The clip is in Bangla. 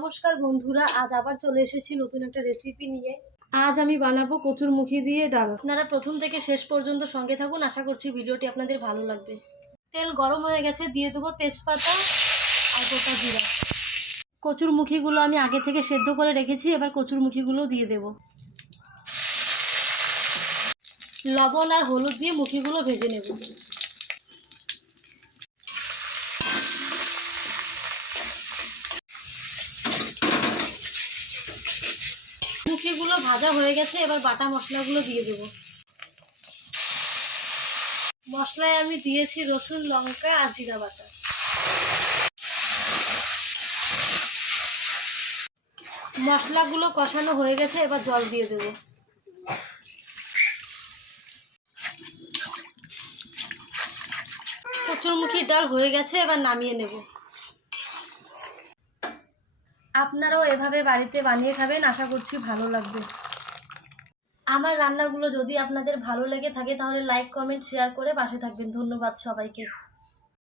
নমস্কার বন্ধুরা, আজ আবার চলে এসেছি নতুন একটা রেসিপি নিয়ে। আজ আমি বানাবো কচুরমুখী দিয়ে ডাল। আপনারা প্রথম থেকে শেষ পর্যন্ত সঙ্গে থাকুন, আশা করছি ভিডিওটি আপনাদের ভালো লাগবে। তেল গরম হয়ে গেছে, দিয়ে দেবো তেজপাতা আর গোটা জিরা। কচুরমুখীগুলো আমি আগে থেকে সেদ্ধ করে রেখেছি, এবার কচুরমুখীগুলো দিয়ে দেব। লবণ আর হলুদ দিয়ে মুখিগুলো ভেজে নেব। মুখিগুলো ভাজা হয়ে গেছে, এবার বাটা মশলাগুলো দিয়ে দেব। মশলায় আমি দিয়েছি রসুন, লঙ্কা আর জিরা বাটা। মশলাগুলো কষানো হয়ে গেছে, এবার জল দিয়ে দেব। কচুরমুখী ডাল হয়ে গেছে, এবার নামিয়ে নেব। আপনারাও এভাবে বাড়িতে বানিয়ে খাবেন, আশা করছি ভালো লাগবে। আমার রান্নাগুলো যদি আপনাদের ভালো লেগে থাকে তাহলে লাইক, কমেন্ট, শেয়ার করে পাশে থাকবেন। ধন্যবাদ সবাইকে।